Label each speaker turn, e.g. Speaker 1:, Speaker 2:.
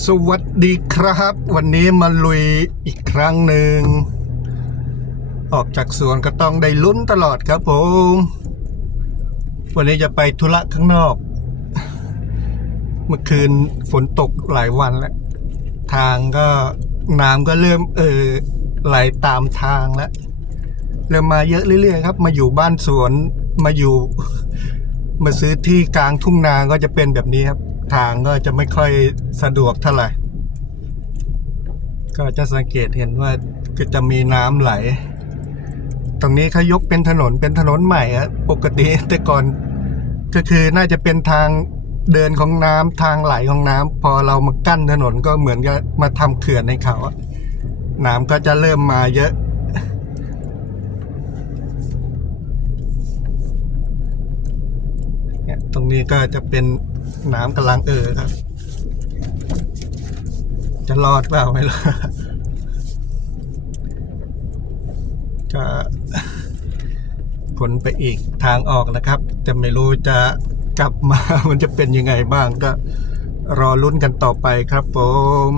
Speaker 1: สวัสดีครับ วันนี้มาลุยอีกครั้งหนึ่ง ออกจากสวนก็ต้องได้ลุ้นตลอดครับผม วันนี้จะไปธุระข้างนอก เมื่อคืนฝนตกหลายวันแล้ว ทางก็น้ำก็เริ่มเออไหลตามทางแล้วเริ่มมาเยอะเรื่อยๆครับ มาอยู่บ้านสวนมาอยู่ มาซื้อที่กลางทุ่งนาก็จะเป็นแบบนี้ครับ ทางก็จะไม่ค่อยสะดวกเท่าไหร่ ก็จะสังเกตเห็นว่าก็จะมีน้ำไหล ตรงนี้เขายกเป็นถนนเป็นถนนใหม่อะปกติแต่ก่อนก็คือน่าจะเป็นทางเดินของน้ำทางไหลของน้ำพอเรามากั้นถนนก็เหมือนกับมาทำเขื่อนให้เขาน้ำก็จะเริ่มมาเยอะ เนี่ยตรงนี้ก็จะเป็นน้ำกำลังเอ่อครับ จะรอดเปล่าไม่รู้ก็ผลไปอีกทางออกนะครับ จะไม่รู้จะกลับมา มันจะเป็นยังไงบ้างก็รอลุ้นกันต่อไปครับผม